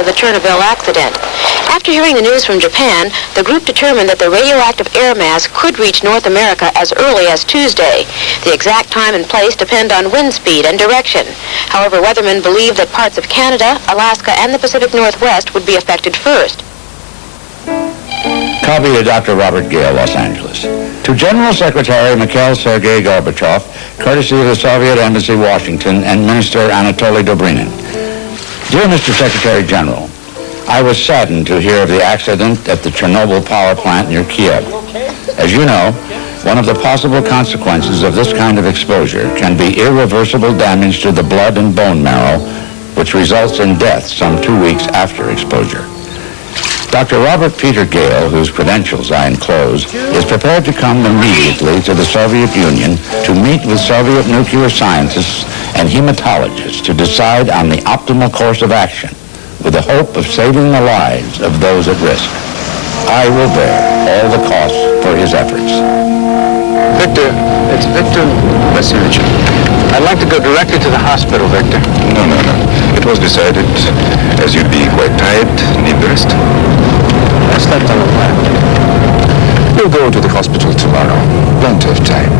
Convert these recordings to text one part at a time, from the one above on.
of the Tchernobyl accident. After hearing the news from Japan, the group determined that the radioactive air mass could reach North America as early as Tuesday. The exact time and place depend on wind speed and direction. However, weathermen believe that parts of Canada, Alaska, and the Pacific Northwest would be affected first. Copy to Dr. Robert Gale, Los Angeles. To General Secretary Mikhail Sergei Gorbachev, courtesy of the Soviet Embassy, Washington, and Minister Anatoly Dobrinin. Dear Mr. Secretary General, I was saddened to hear of the accident at the Chernobyl power plant near Kiev. As you know, one of the possible consequences of this kind of exposure can be irreversible damage to the blood and bone marrow, which results in death some 2 weeks after exposure. Dr. Robert Peter Gale, whose credentials I enclose, is prepared to come immediately to the Soviet Union to meet with Soviet nuclear scientists and hematologists to decide on the optimal course of action with the hope of saving the lives of those at risk. I will bear all the costs for his efforts. Victor, it's Victor Vasilyevich. I'd like to go directly to the hospital, Victor. No. It was decided, as you'd be quite tired, need the rest. I slept on the plan. We'll go to the hospital tomorrow. Plenty of time.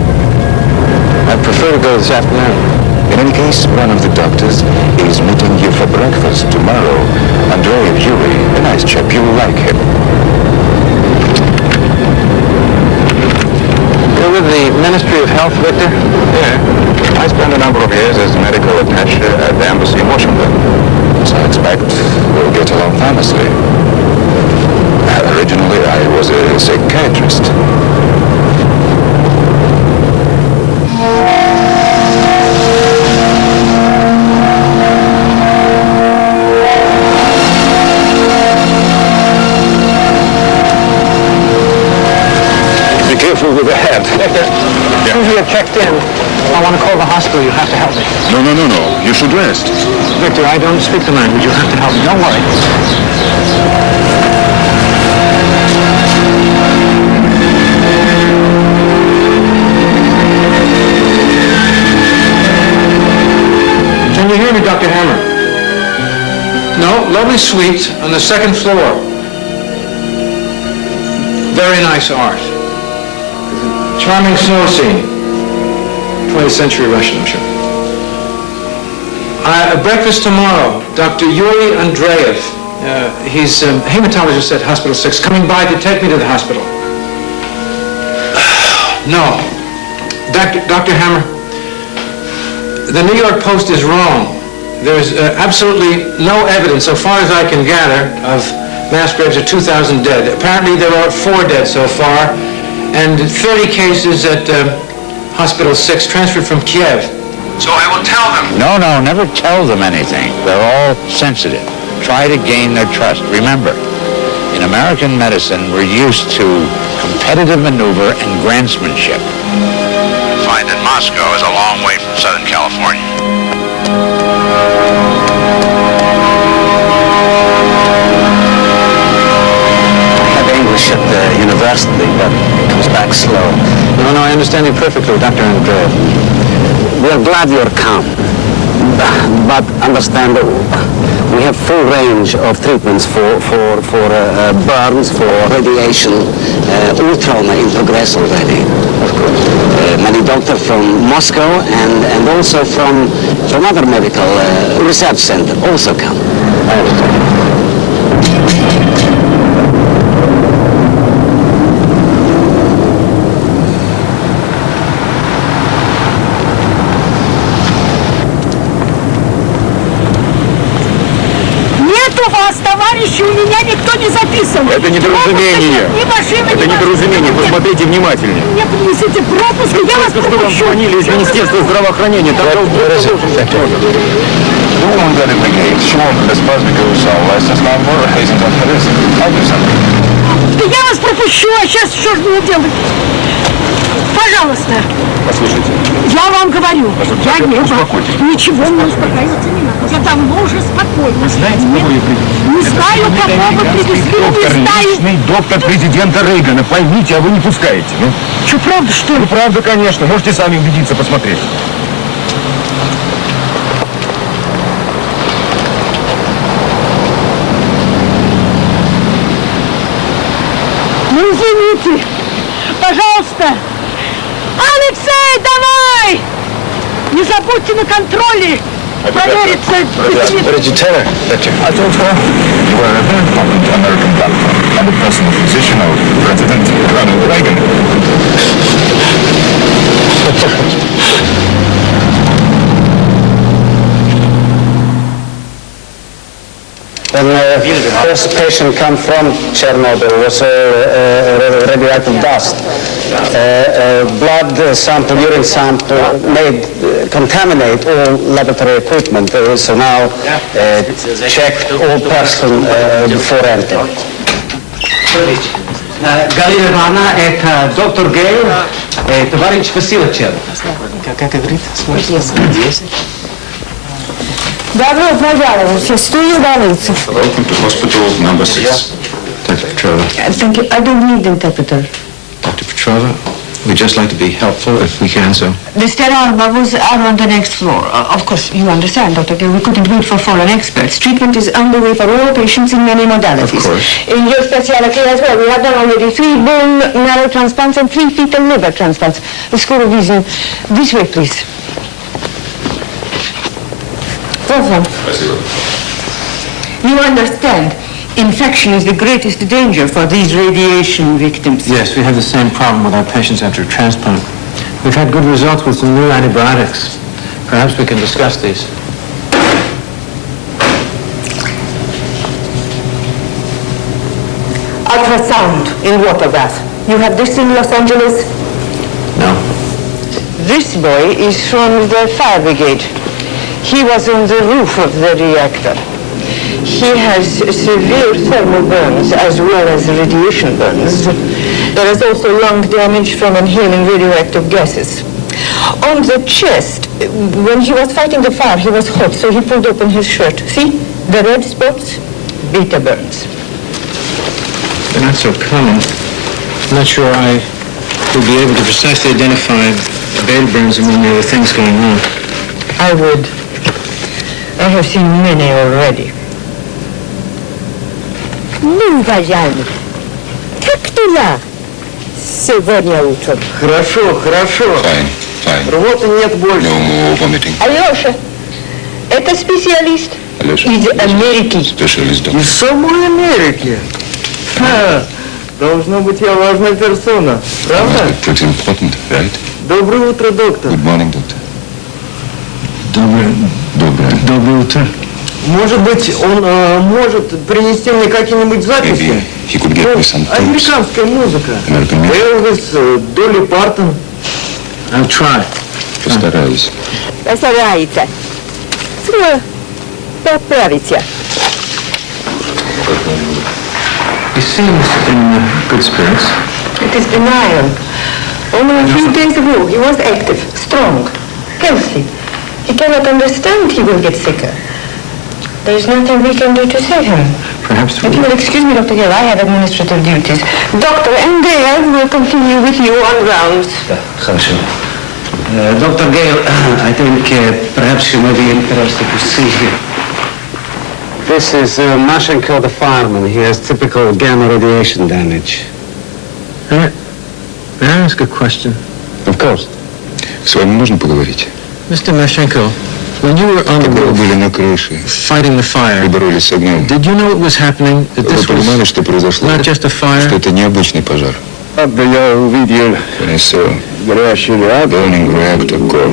I prefer to go this afternoon. In any case, one of the doctors is meeting you for breakfast tomorrow. Andrei Yuri, a nice chap. You will like him. You're with the Ministry of Health, Victor? Yeah. I spent a number of years as medical attaché at the embassy in Washington. So I expect we'll get along famously. Originally, I was a psychiatrist. Be careful with the head. Victor, as soon as we have checked in, I want to call the hospital. You have to help me. No. You should rest. Victor, I don't speak the language. You have to help me. Don't worry. Can you hear me, Dr. Hammer? No, lovely suite on the second floor. Very nice art. Charming snow scene. 20th century Russian, I'm sure. Breakfast tomorrow. Dr. Yuri Andreev. He's a hematologist at Hospital 6, coming by to take me to the hospital. No. Dr. Hammer, the New York Post is wrong. There's absolutely no evidence, so far as I can gather, of mass graves of 2,000 dead. Apparently there are 4 dead so far, and 30 cases at Hospital 6 transferred from Kiev. So I will tell them. No, never tell them anything. They're all sensitive. Try to gain their trust. Remember, in American medicine, we're used to competitive maneuver and grantsmanship. Find that Moscow is a long way from Southern California. I had English at the university, but it comes back slow. No, I understand you perfectly, Dr. Andreev. We're glad you're calm, but understand we have full range of treatments for burns, for radiation. All trauma in progress already. Many doctors from Moscow and also from other medical research center also come. I understand. Товарищи, у меня никто не записан. Это недоразумение. Это недоразумение. Посмотрите внимательнее. Мне принесите пропуск, я вас пропущу. Что вам звонили из Министерства здравоохранения? Там Woman got in the gate. She won't dispose because our license number hasn't on her list. I'll do something. Я вас пропущу, а сейчас что же мне делать? Пожалуйста. Послушайте. Я вам говорю. Я не успокойтесь. Ничего, мне успокаиваться не надо. Я давно уже спокойно. Знаете, кого я привезли? Не знаю, кого вы привезли, не знаю. Личный доктор президента Рейгана. Поймите, а вы не пускаете. Ну? Что, правда, что ли? Ну, правда, конечно. Можете сами убедиться, посмотреть. Извините, пожалуйста. Алексей, давай! Не забудьте на контроле провериться. What did you tell her, Victor? I told her you were a very prominent American doctor and a personal physician of President Ronald Reagan. When the first patient came from Chernobyl, was radioactive dust. Blood sample, urine sample contaminate all laboratory equipment. So now check all person before entering. Галина Ивановна, это доктор Гейл, товарищ Васильевич. Как говорит? Добро пожаловать. Стою в больнице. Welcome to hospital number 6. Dr. Petrova. Thank you. I don't need interpreter. Dr. Petrova, we'd just like to be helpful if we can, so. The sterile bubbles are on the next floor. Of course, you understand, Dr. Gill, we couldn't wait for foreign experts. Treatment is underway for all patients in many modalities. Of course. In your specialty as well, we have done already 3 bone marrow transplants and 3 fetal liver transplants. The school of reason. This way, please. Welcome. You understand, infection is the greatest danger for these radiation victims. Yes, we have the same problem with our patients after a transplant. We've had good results with some new antibiotics. Perhaps we can discuss these. Ultrasound in water bath. You have this in Los Angeles? No. This boy is from the fire brigade. He was on the roof of the reactor. He has severe thermal burns as well as radiation burns. There is also lung damage from inhaling radioactive gases. On the chest, when he was fighting the fire, he was hot, so he pulled open his shirt. See? The red spots? Beta burns. They're not so common. I'm not sure I will be able to precisely identify beta burns and when there were things going on. I would. I have seen many already. Ну, уважаемый, как дела сегодня утром? Хорошо, хорошо. Fine, fine. Работы нет больше. No more vomiting. Алеша, это специалист Алеша. из Америки. Specialist doctor. Из самой Америки. Ха, должно быть, я важная персона. Правда? Must be pretty important, right? Доброе утро, доктор. Good morning, doctor. Доброе утро. Может быть, он может принести мне какие-нибудь записи? Maybe he could get me some tapes. Американская музыка. American music. Элвис, Долли Партон. I'll try. Постараюсь. Постарается. Поправите. He seems in good spirits. It is benign. Only a few days ago, he was active, strong, healthy. He cannot understand he will get sicker. There is nothing we can do to save him. Perhaps If you will excuse me, Dr. Gill, I have administrative duties. Doctor and Dale will continue with you on rounds. Хорошо. Dr. Gale, I think perhaps you may be interested to see here. This is Mashenko the fireman. He has typical gamma radiation damage. May I ask a question? Of course. С вами можно поговорить? Mr. Mashenko, when you were on the Когда вы roof были на крыше fighting the fire, и боролись с огнем, did you know what was happening? That вы this понимали, was что произошло? not just a fire? Что это необычный пожар. Когда я увидел When I saw горящий реактор, burning reactor core,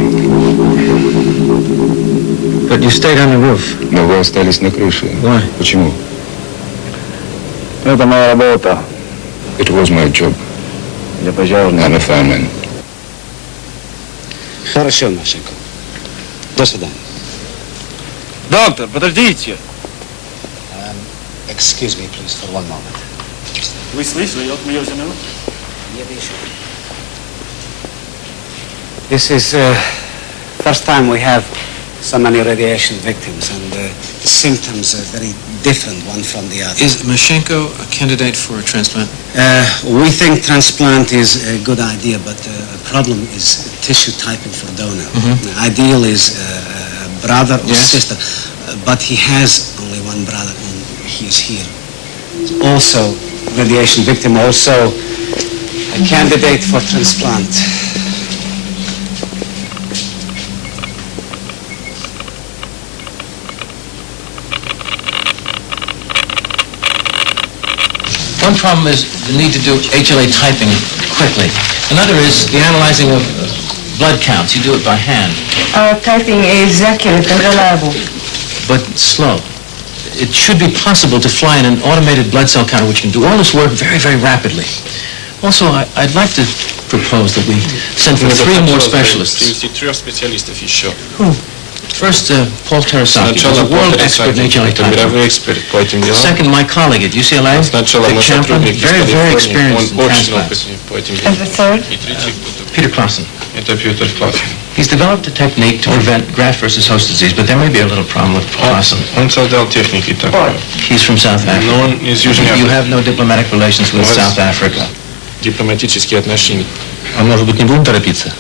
But you stayed on the roof. но вы остались на крыше. Why? Почему? это моя работа. It was my job. Я пожарный. I'm a fireman. Хорошо, Машенко. До свидания. Доктор, подождите. Excuse me, please, for one moment. Вы слышали от мою жену? This is first time we have so many radiation victims, and the symptoms are very different one from the other. Is Mashenko a candidate for a transplant? We think transplant is a good idea, but the problem is tissue typing for donor. The ideal is brother or Yes. sister, but he has only one brother, and he is here. Also, radiation victim, also A candidate for transplant. One problem is the need to do HLA typing quickly. Another is the analyzing of blood counts. You do it by hand, Our typing is accurate and reliable. but slow. It should be possible to fly in an automated blood cell counter which can do all this work very, very rapidly. Also, I'd like to propose that we send for 3 more specialists. First, Paul Terasaki, who's a world expert in HLA typing. Second, my colleague at UCLA, Dick Champlin, very, very experienced in transplants. And the third? Peter Clausen. He's developed a technique to prevent graft versus host disease, but there may be a little problem with Clausen. He's from South Africa. You have no diplomatic relations with South Africa. Дипломатические отношения. А может быть, не будем торопиться?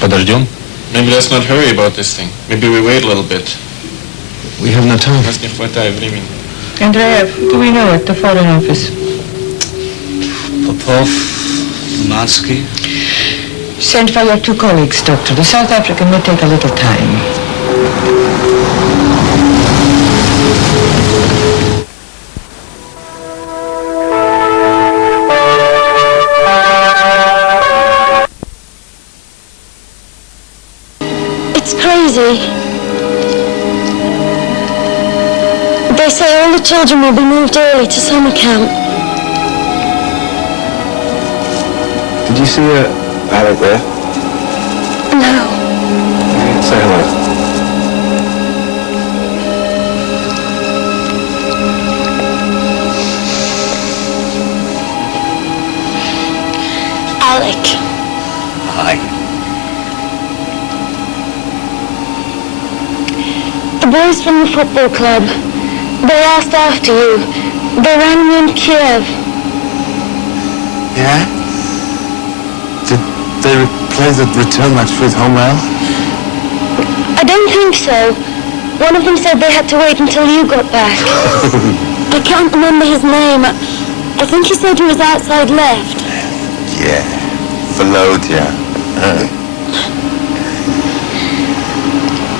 Подождем? Maybe let's not hurry about this thing. Maybe we wait a little bit. We have no time. У нас не хватает времени. Andreev, do we know at the Foreign Office? Popov, Mansky. Send for your 2 colleagues, Doctor. The South African may take a little time. It's crazy. They say all the children will be moved early to summer camp. Did you see Alec there? No. Say hello. Alec. Hi. The boys from the football club. They asked after you. They rang me in Kiev. Yeah? Did they play the return match with home rail? I don't think so. One of them said they had to wait until you got back. I can't remember his name. I think he said he was outside left. Yeah. Volodya.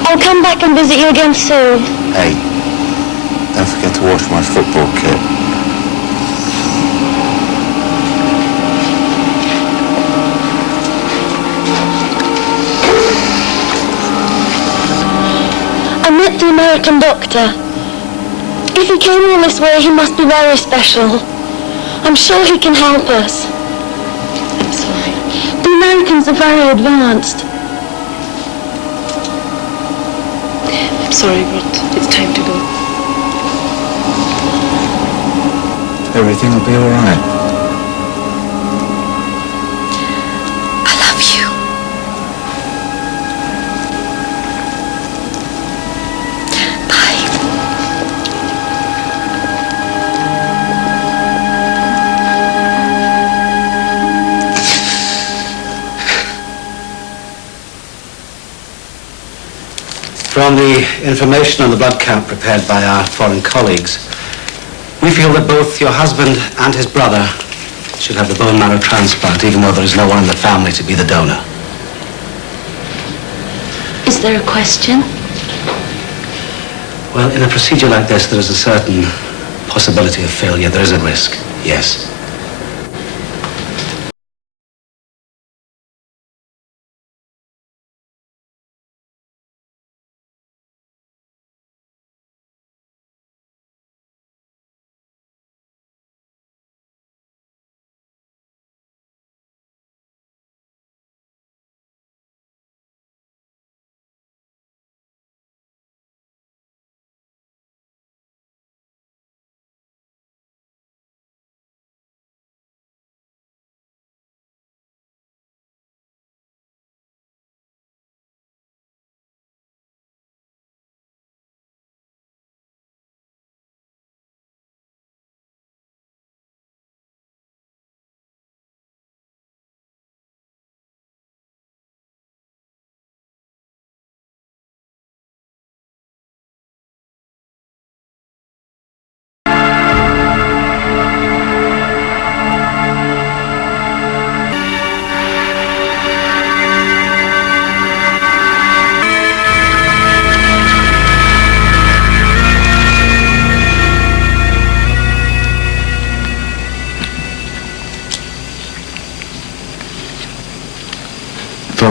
I'll come back and visit you again soon. Hey, don't forget to wash my football kit. I met the American doctor. If he came all this way, he must be very special. I'm sure he can help us. I'm sorry. The Americans are very advanced. I'm sorry, but it's time to go. Everything will be all right. I love you. Bye. From the information on the blood count prepared by our foreign colleagues, we feel that both your husband and his brother should have the bone marrow transplant, even though there is no one in the family to be the donor. Is there a question? Well, in a procedure like this, there is a certain possibility of failure. There is a risk, yes.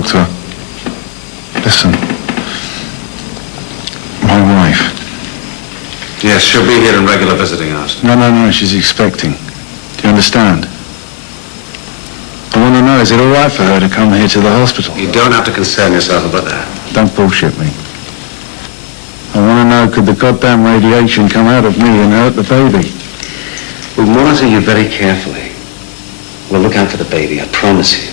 Doctor, listen. My wife. Yes, she'll be here in regular visiting hours. No, she's expecting. Do you understand? I want to know, is it all right for her to come here to the hospital? You don't have to concern yourself about that. Don't bullshit me. I want to know, could the goddamn radiation come out of me and hurt the baby? We'll monitor you very carefully. We'll look out for the baby, I promise you.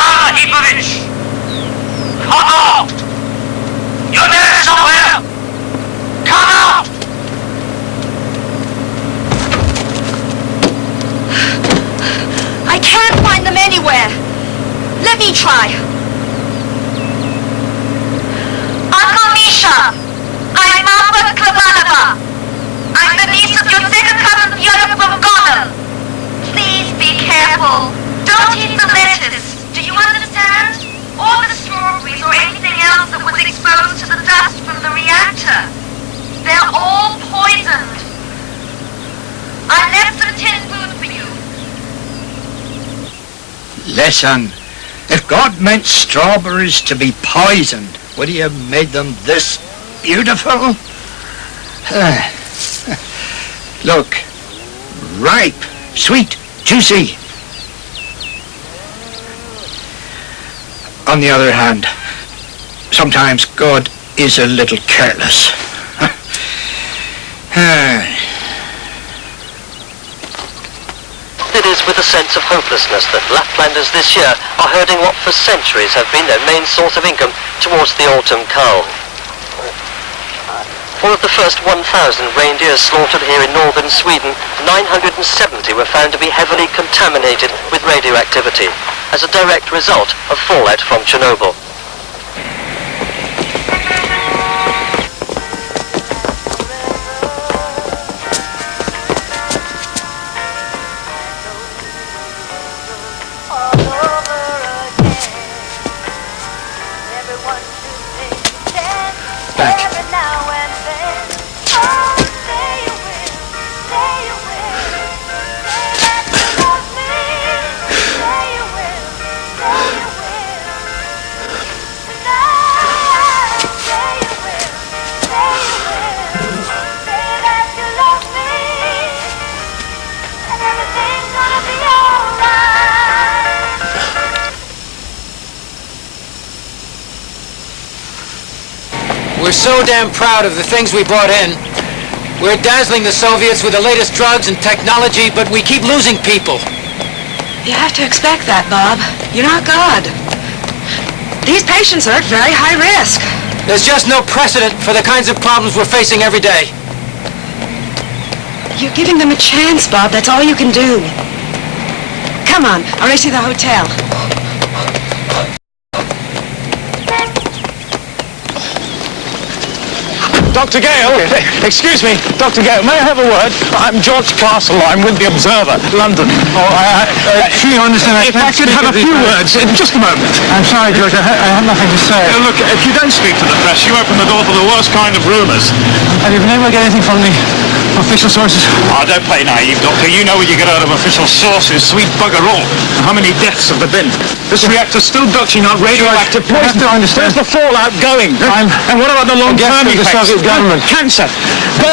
Ivan Ivanovich! Come out! You're there somewhere! Come out! I can't find them anywhere. Let me try. Uncle Misha! I'm Mama Kavanova! I'm the niece of your second cousin Fyodor from Gotham! Please be careful. Don't eat the lettuce. Do you understand? Or the strawberries or anything else that was exposed to the dust from the reactor. They're all poisoned. I left some tin food for you. Listen, if God meant strawberries to be poisoned, would he have made them this beautiful? Look, ripe, sweet, juicy. On the other hand, sometimes God is a little careless. It is with a sense of hopelessness that Laplanders this year are herding what for centuries have been their main source of income towards the autumn calm. For of the first 1,000 reindeers slaughtered here in northern Sweden, 970 were found to be heavily contaminated with radioactivity as a direct result of fallout from Chernobyl. We're so damn proud of the things we brought in. We're dazzling the Soviets with the latest drugs and technology, but we keep losing people. You have to expect that, Bob. You're not God. These patients are at very high risk. There's just no precedent for the kinds of problems we're facing every day. You're giving them a chance, Bob. That's all you can do. Come on, I'll race you to the hotel. Dr. Gale, excuse me, Dr. Gale, may I have a word? I'm George Castle, I'm with the Observer, London. You understand? If I could have a few words, in just a moment. I'm sorry, George, I have nothing to say. Look, if you don't speak to the press, you open the door for the worst kind of rumours. Have you been able to get anything from the official sources? Oh, don't play naive, Doctor. You know what you get out of official sources. Sweet bugger all. And how many deaths have there been? This reactor's still ducting out radioactive poison. Where's the fallout going? And what about the long-term effects? The Soviet government. Cancer.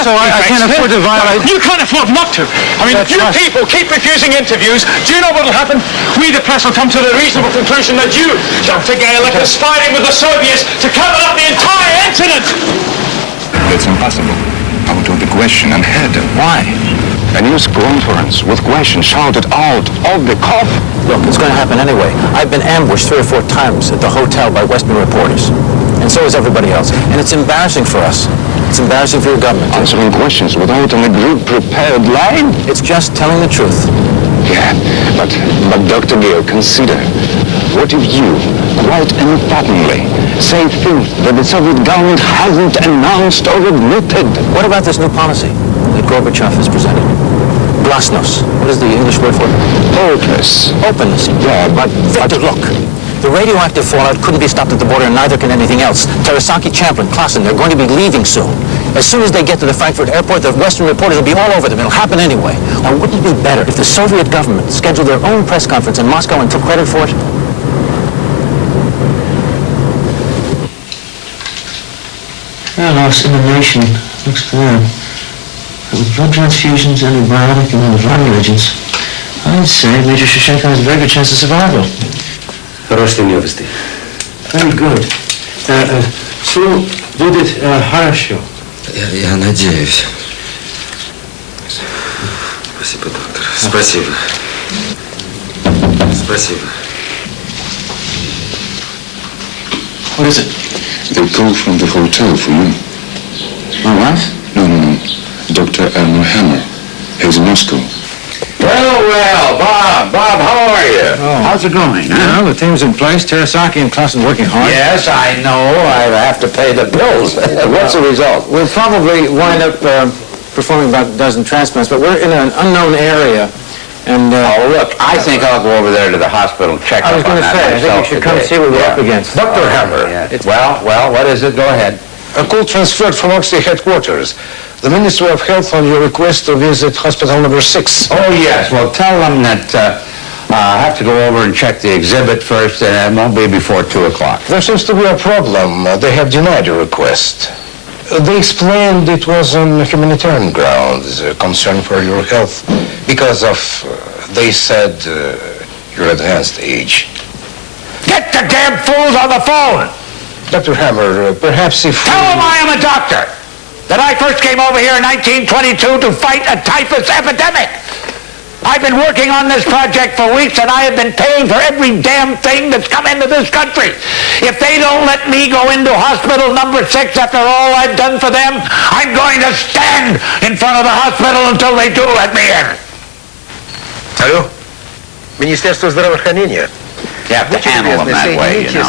So I can't afford to violate... You can't afford not to. I mean, if you people keep refusing interviews, do you know what will happen? We, the press, will come to the reasonable conclusion that you, Dr. Gale, are conspiring with the Soviets to cover up the entire incident. It's impossible. Out of the question and head. Why? A news conference with questions shouted out of the cough. Look, it's going to happen anyway. I've been ambushed 3 or 4 times at the hotel by Western reporters. And so is everybody else. And it's embarrassing for us. It's embarrassing for your government. Answering questions without an agreed prepared line? It's just telling the truth. Yeah, but Dr. Gale, consider, what if you, quite emphatically, say things that the Soviet government hasn't announced or admitted? What about this new policy that Gorbachev has presented? Glasnost. What is the English word for it? Openness. Openness. Yeah, but Victor, look. The radioactive fallout couldn't be stopped at the border, and neither can anything else. Terasaki, Champlin, Klassen, they're going to be leaving soon. As soon as they get to the Frankfurt airport, the Western reporters will be all over them. It'll happen anyway. Now, wouldn't it be better if the Soviet government scheduled their own press conference in Moscow and took credit for it? Well, our simulation looks clear. With blood transfusions, antibiotic, and antiviral agents, I'd say Major Shevchenko has a very good chance of survival. Хорошие новости. Very good. Все будет хорошо. Я надеюсь. Спасибо, доктор. Спасибо. Спасибо. What is it? They called from the hotel for you. My wife? No. Dr. Elmer Hammer. He's in Moscow. Well, Bob, how are you? Oh. How's it going? Huh? Well, the team's in place. Terasaki and Klassen working hard. Yes, I know. I have to pay the bills. What's the result? We'll probably wind up performing about a dozen transplants, but we're in an unknown area. And oh, look, I think I'll go over there to the hospital and check up on that. I was going to say, I think you should come see what we're up against. Dr. Hammer. Well, what is it? Go ahead. A call transferred from Oxley headquarters. The Ministry of Health on your request to visit hospital number 6. Oh, yes. Well, tell them that I have to go over and check the exhibit first, and it won't be before 2 o'clock. There seems to be a problem. They have denied your request. They explained it was on humanitarian grounds, concern for your health, because of, they said, your advanced age. Get the damn fools on the phone! Dr. Hammer, perhaps if... Tell them I am a doctor! That I first came over here in 1922 to fight a typhus epidemic. I've been working on this project for weeks, and I have been paying for every damn thing that's come into this country. If they don't let me go into hospital number 6 after all I've done for them, I'm going to stand in front of the hospital until they do let me in. Алло? Министерство здравоохранения. You have to handle them that way, you know.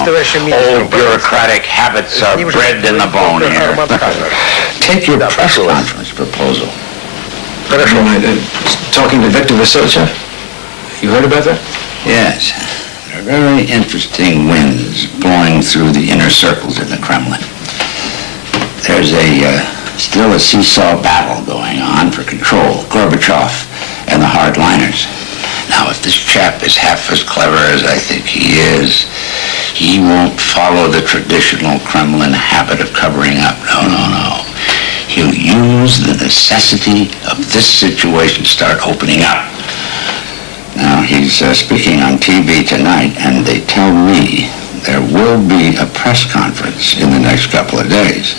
Old bureaucratic habits are bred in the bone here. Take your press conference proposal. Talking to Victor Vasilchev? You heard about that? Yes. There are very interesting winds blowing through the inner circles in the Kremlin. There's still a seesaw battle going on for control, Gorbachev and the hardliners. Now, if this chap is half as clever as I think he is, he won't follow the traditional Kremlin habit of covering up. No. He'll use the necessity of this situation to start opening up. Now, he's speaking on TV tonight, and they tell me there will be a press conference in the next couple of days.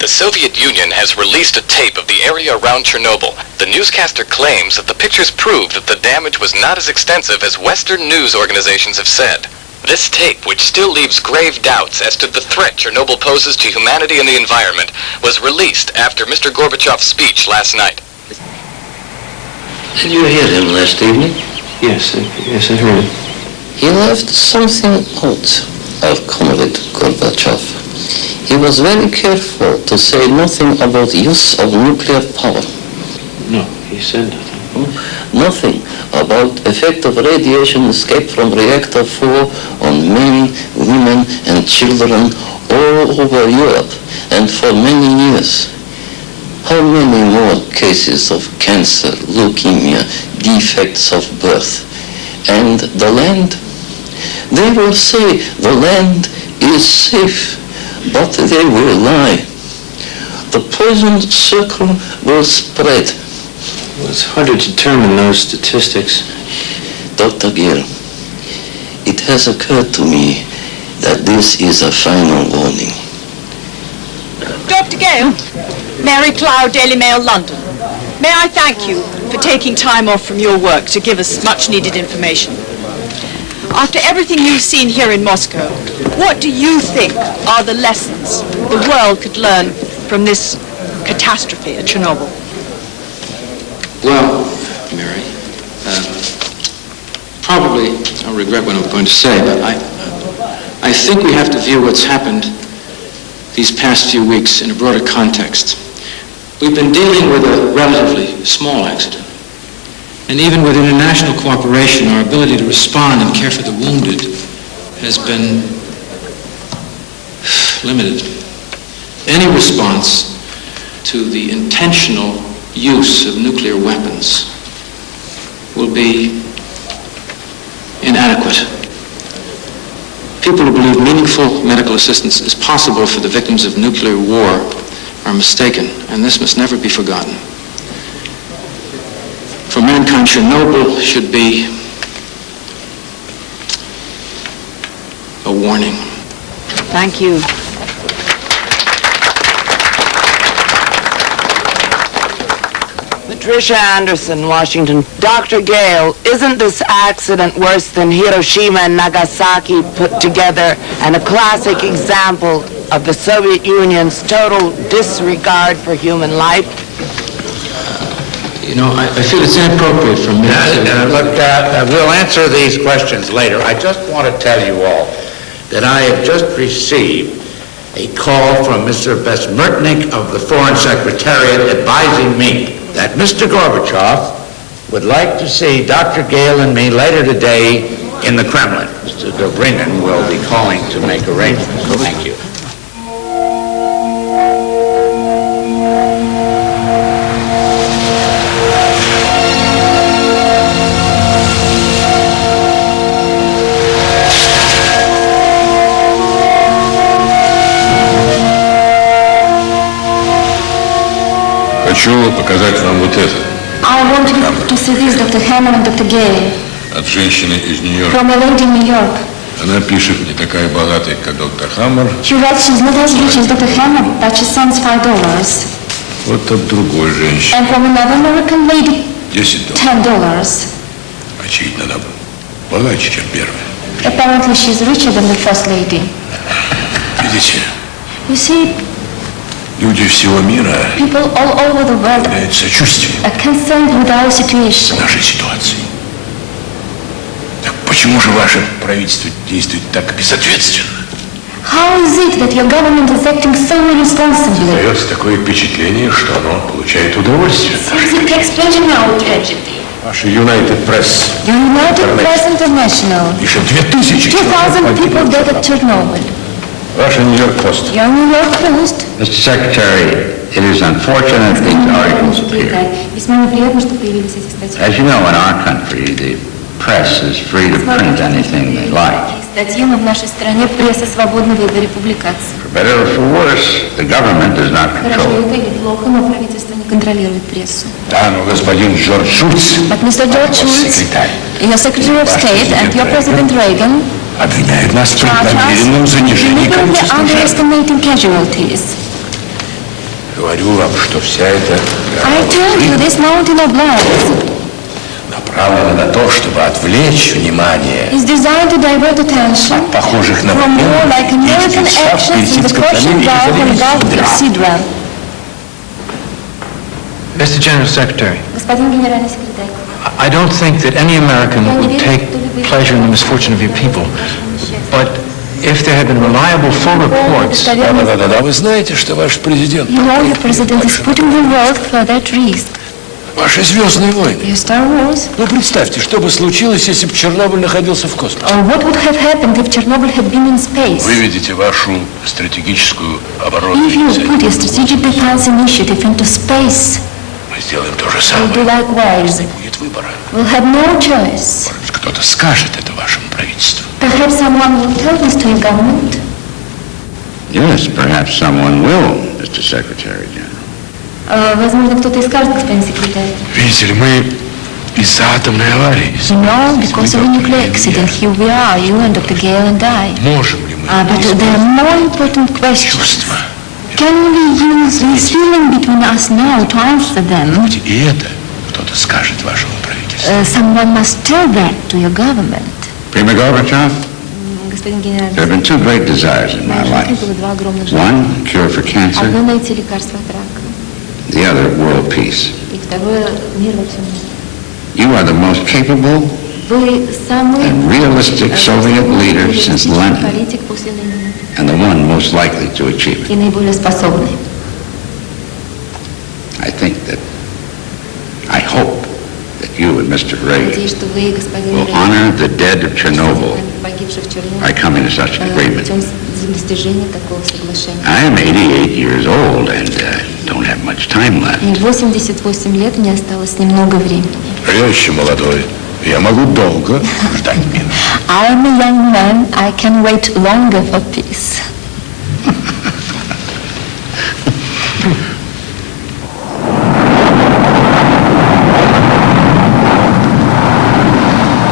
The Soviet Union has released a tape of the area around Chernobyl. The newscaster claims that the pictures prove that the damage was not as extensive as Western news organizations have said. This tape, which still leaves grave doubts as to the threat Chernobyl poses to humanity and the environment, was released after Mr. Gorbachev's speech last night. Did you hear him last evening? Yes, I heard it. He left something out, our comrade Gorbachev. He was very careful to say nothing about use of nuclear power. No, he said nothing. Nothing about effect of radiation escape from reactor 4 on men, women, and children all over Europe and for many years. How many more cases of cancer, leukemia, defects of birth? And the land? They will say the land is safe, but they will lie. The poison circle will spread. Well, it's hard to determine those statistics. Dr. Gill, it has occurred to me that this is a final warning. Dr. Gale, Mary Cloud, Daily Mail, London. May I thank you for taking time off from your work to give us much-needed information. After everything you've seen here in Moscow, what do you think are the lessons the world could learn from this catastrophe at Chernobyl? Well, Mary, probably I'll regret what I'm going to say, but I think we have to view what's happened these past few weeks in a broader context. We've been dealing with a relatively small accident. And even with international cooperation, our ability to respond and care for the wounded has been limited. any response to the intentional use of nuclear weapons will be inadequate. People who believe meaningful medical assistance is possible for the victims of nuclear war are mistaken, and this must never be forgotten. For mankind, Chernobyl should be a warning. Thank you. Patricia Anderson, Washington. Dr. Gale, isn't this accident worse than Hiroshima and Nagasaki put together and a classic example of the Soviet Union's total disregard for human life? You know, I feel it's inappropriate for me to... Look, we'll answer these questions later. I just want to tell you all that I have just received a call from Mr. Besmertnik of the Foreign Secretariat advising me that Mr. Gorbachev would like to see Dr. Gale and me later today in the Kremlin. Mr. Dobrynin will be calling to make arrangements. Thank you. Хочу показать вам вот это. I want you to see this, Dr. Hammer and Dr. Gale. От женщины из Нью-Йорка. From a lady in New York. Она пишет, не такая богатая, как доктор Хаммер. She writes she's not as rich as Dr. Hammer, but she sends $5. Вот от другой женщины. And from another American lady, $10. $10. Очевидно, она богаче, чем первая. Apparently she's richer than the first lady. Видите, You see, люди всего мира people all over the world являют сочувствием are concerned with our situation. нашей ситуации. Так почему же ваше правительство действует так безответственно? How is it that your government is acting so irresponsibly? Создается такое впечатление, что оно получает удовольствие. Since it takes pleasure in our tragedy. Ваша United Press Your United Press International. пишет 2000 2,000 people dead at Chernobyl. Ваша New York Post. Your New York Post. Mr. Secretary, it is unfortunate these articles appear. As you know, in our country, the press is free to print anything they like. Статьи, но в нашей стране пресса свободна в выборе публикаций. For better or for worse, the government does not Хорошо control it. это или плохо, но правительство не контролирует прессу. Да, но господин Джордж Шульц, But Mr. George Shultz, your Secretary of State and your President Reagan обвиняют нас в charge us преднамеренном занижении deliberately количества жертв. underestimating casualties. Говорю вам, что вся эта I told you this mountain of blood направлена на то, чтобы отвлечь внимание is designed to divert attention похожих на from more like American actions in the Persian Gulf and Gulf of Sidra. Mr. General Secretary, Господин генеральный секретарь, I don't think that any American would take pleasure in the misfortune of your people. But if there had been reliable full reports... Да, вы знаете, что ваш президент... you know your president is putting the world further at risk. Ваши «Звездные войны». Your Star Wars. Ну, представьте, что бы случилось, если бы Чернобыль находился в космосе. Or what would have happened if Chernobyl had been in space? Вы видите вашу стратегическую оборонную If you инициативу. put your strategic defense initiative into space, Мы сделаем то же we'll do самое. likewise. Будет выбора. We'll have no choice. Кто-то скажет это вашему правительству. Perhaps someone will tell this to your government. Yes, perhaps someone will, Mr. Secretary General. Возможно, кто-то и скажет, господин секретарь. Видите ли, мы из-за атомной аварии You know, because of a nuclear accident, here we are, you and Dr. Gale and I. можем ли мы But there are more important questions. Can we use this feeling between us now to answer them? И это кто-то скажет вашему правительству. Someone must tell that to your government. Prima Gorbachev, Господин генеральный there have been two great desires in my life. было два огромных One, cure for cancer. Одно найти лекарство от рака. The other, world peace. И второе мир во всем мире. You are the most capable Вы самый and realistic Soviet leader since Lenin, политик после Ленина and the one most likely to achieve it. и наиболее способный. I hope that you and Mr. Reagan Надеюсь, что вы, господин will Рейган, honor the dead of Chernobyl погибших в Чернобыле, by coming to such an agreement. путем за достижение такого соглашения. I am 88 years old and don't have much time left. Мне 88 лет, мне осталось немного времени. Я еще молодой. Я могу долго ждать мира. I am a young man. I can wait longer for peace.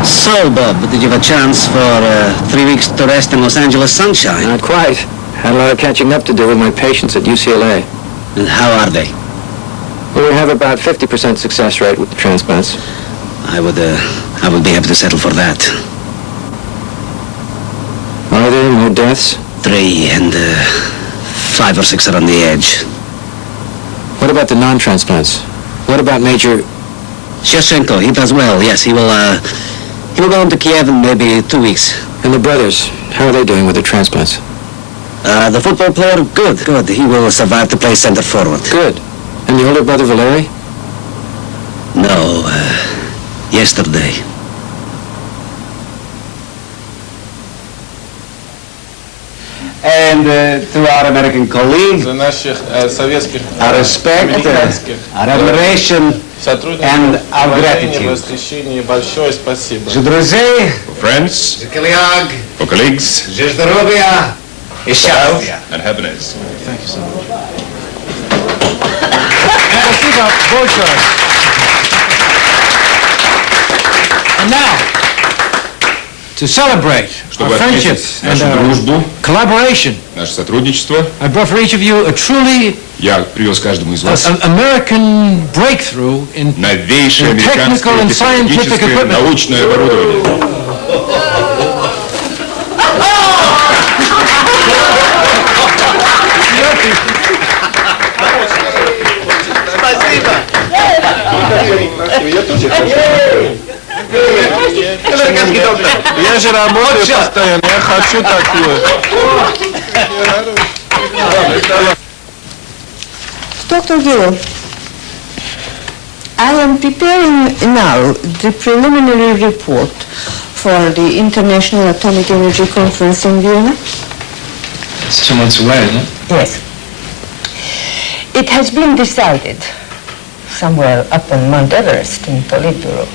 So, Bob, did you have a chance for 3 weeks to rest in Los Angeles sunshine? Not quite. Had a lot of catching up to do with my patients at UCLA. And how are they? Well, we have about 50% success rate with the transplants. I would be happy to settle for that. Are there no deaths? 3, and 5 or 6 are on the edge. What about the non-transplants? What about Major... Shevchenko, he does well, yes. He will go into Kiev in maybe 2 weeks. And the brothers, how are they doing with the transplants? The football player, good. He will survive to play center forward. Good. And the older brother, Valery? No, yesterday. And to our American colleagues, our respect, our admiration, and our gratitude. За друзей, Friends, за colleagues, за здоровья и счастья. and happiness. Thank you so much. Спасибо большое. And now, to celebrate our friendship and our collaboration, наше сотрудничество, I brought for each of you a truly я привез каждому из вас American breakthrough in новейшее technical американское and scientific технологическое equipment. научное оборудование. Я же работаю постоянно, я хочу такое. Dr. Gill, I am preparing now the preliminary report for the International Atomic Energy Conference in Vienna. It's 2 months away, isn't it? Yes. It has been decided, somewhere up on Mount Everest in Politburo,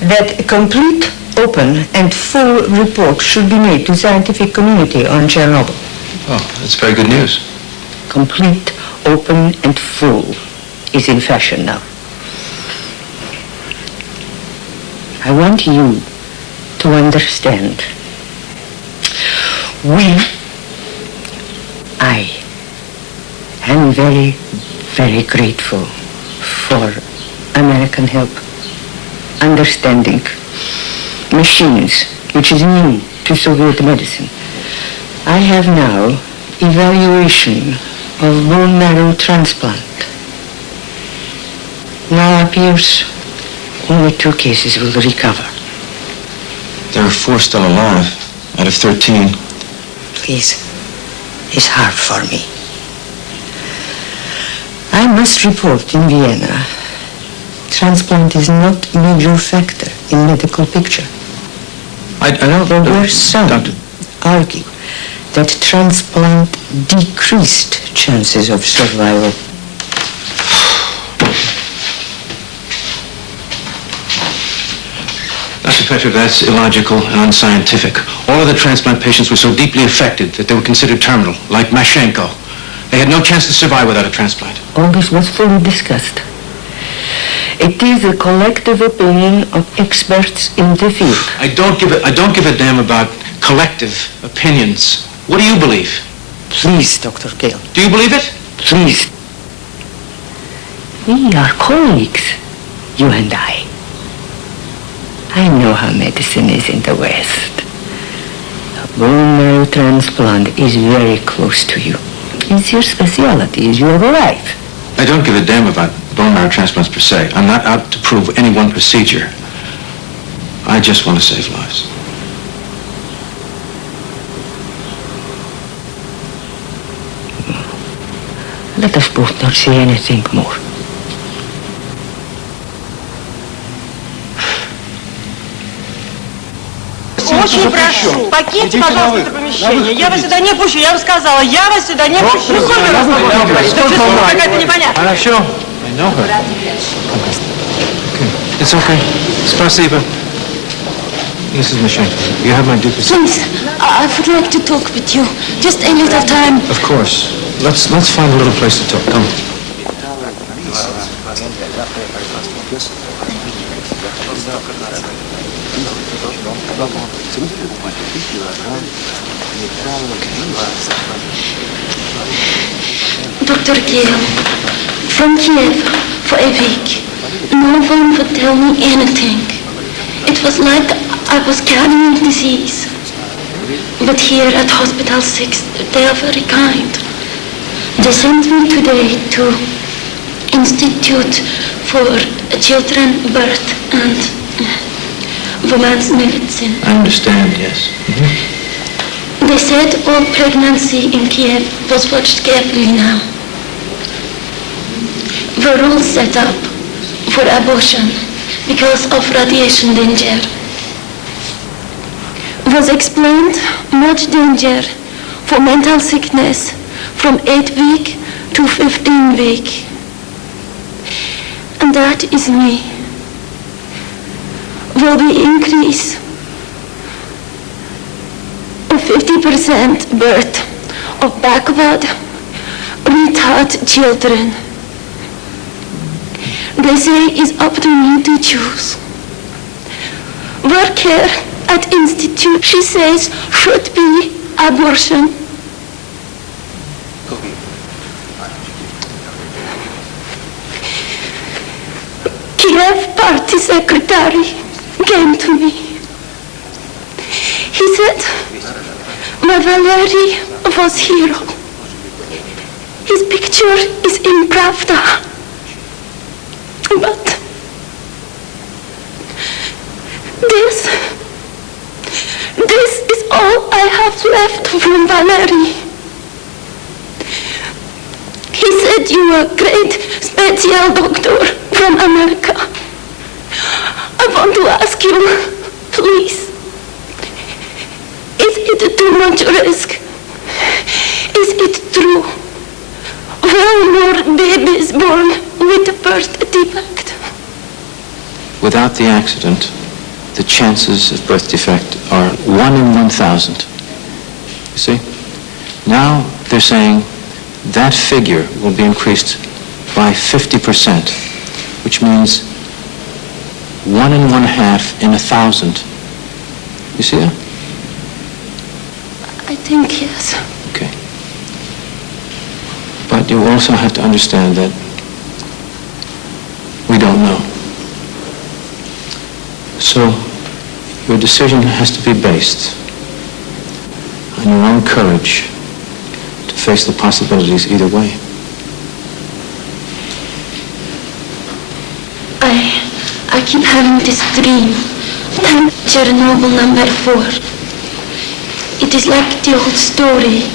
that a complete, open and full report should be made to the scientific community on Chernobyl. Oh, that's very good news. Complete, open and full is in fashion now. I want you to understand. I am very, very grateful for American help, understanding, machines, which is new to Soviet medicine. I have now evaluation of bone marrow transplant. Now appears only 2 cases will recover. There are 4 still alive, out of 13. Please, it's hard for me. I must report in Vienna. Transplant is not a major factor in medical picture. I don't... There were some argue that transplant decreased chances of survival. Dr. Petrov, that's illogical and unscientific. All of the transplant patients were so deeply affected that they were considered terminal, like Mashenko. They had no chance to survive without a transplant. All this was fully discussed. It is a collective opinion of experts in the field. I don't give a damn about collective opinions. What do you believe? Please, Dr. Gale. Do you believe it? Please. We are colleagues, you and I. I know how medicine is in the West. A bone marrow transplant is very close to you. It's your specialty, it's your life. I don't give a damn about bone marrow transplants per se. I'm not out to prove any one procedure. I just want to save lives. Let us both not say anything more. очень прошу, покиньте, пожалуйста, это помещение. Я вас сюда не пущу, я вам сказала, я вас сюда не пущу. Ну, сколько раз могу говорить? Да что какая-то непонятная. Хорошо. I know her. Okay. It's okay. Спасибо. Mrs. Michelle, you have my due consent. Please, I would like to talk with you. Just a little time. Of course. Let's find a little place to talk. Come. Dr. Gale, from Kiev for a week. No one would tell me anything. It was like I was carrying disease. But here at Hospital 6, they are very kind. They sent me today to Institute for Children, Birth and Women's Medicine. I understand, yes. They said all pregnancy in Kiev was watched carefully now. We're all set up for abortion because of radiation danger. Was explained much danger for mental sickness from 8 week to 15 week. And that is me. Will be increase of 50% birth of backward, retarded children. They say it's up to me to choose. Work here at Institute, she says, should be abortion. Kiev party secretary came to me. He said, my Valery was hero. His picture is in Pravda. But this is all I have left from Valery. He said you are a great special doctor from America. I want to ask you, please, is it too much risk? Is it true? Will more babies born with a birth defect? Without the accident, the chances of birth defect are 1 in 1,000. You see? Now they're saying that figure will be increased by 50%, which means 1 in 1/2 in 1,000. You see that? I think yes. Okay. But you also have to understand that we don't know. So your decision has to be based on your own courage to face the possibilities either way. I keep having this dream. Tchernobyl number 4. It is like the old story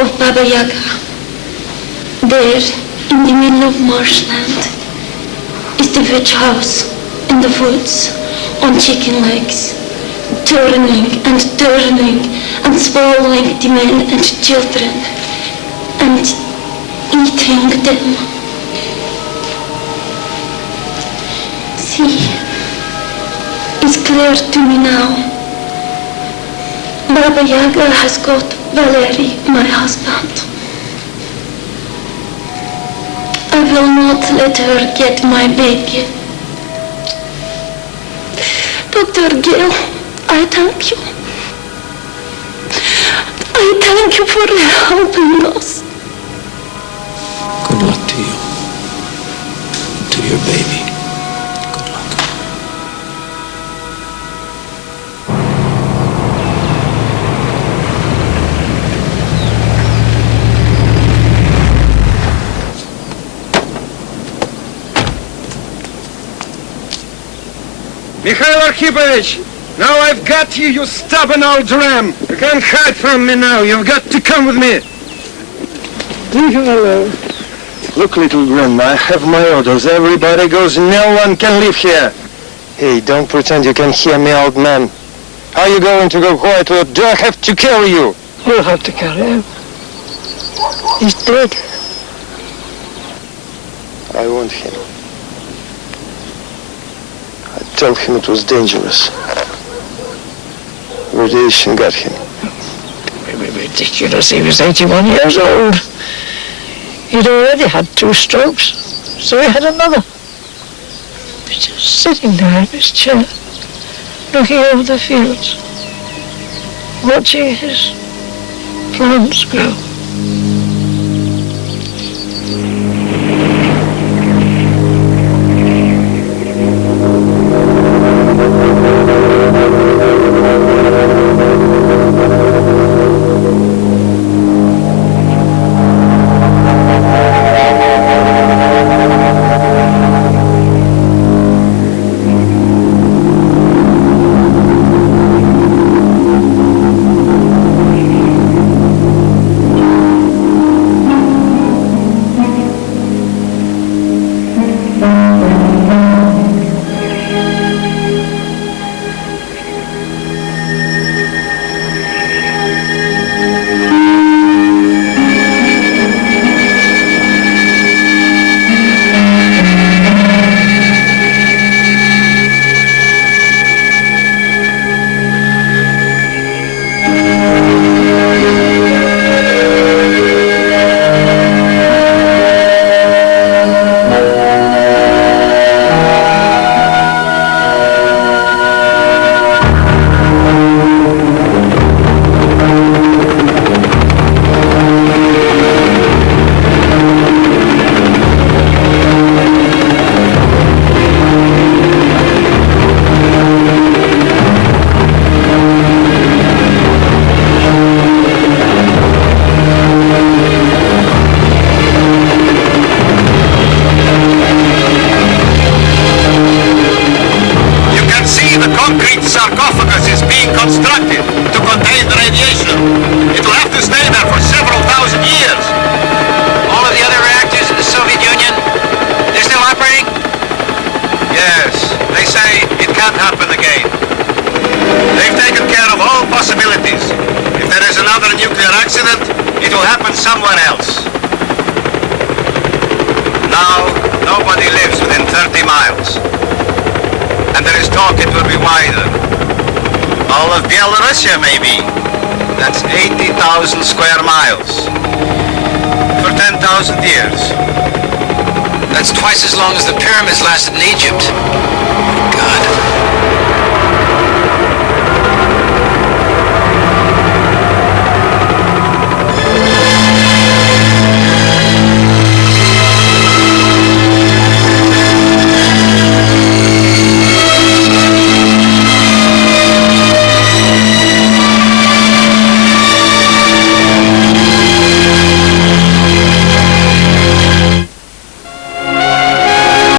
of Baba Yaga. There, in the middle of marshland, is the witch house in the woods on chicken legs, turning and swallowing the men and children and eating them. See, it's clear to me now. Baba Yaga has got Valery, my husband. I will not let her get my baby. Dr. Gale, I thank you. I thank you for helping us. Good luck to you. To your baby. Mikhail Arkhippovich, now I've got you, you stubborn old ram. You can't hide from me now. You've got to come with me. Leave him alone. Look, little grandma, I have my orders. Everybody goes, no one can live here. Hey, don't pretend you can hear me, old man. How are you going to go quietly? Do I have to carry you? You'll have to carry him. He's dead. I want him. I tell him it was dangerous. Radiation got him. Ridiculous. He was 81 years old. He'd already had 2 strokes, so he had another. He's just sitting there in his chair, looking over the fields, watching his plants grow. Russia, maybe. That's 80,000 square miles. For 10,000 years. That's twice as long as the pyramids lasted in Egypt. God.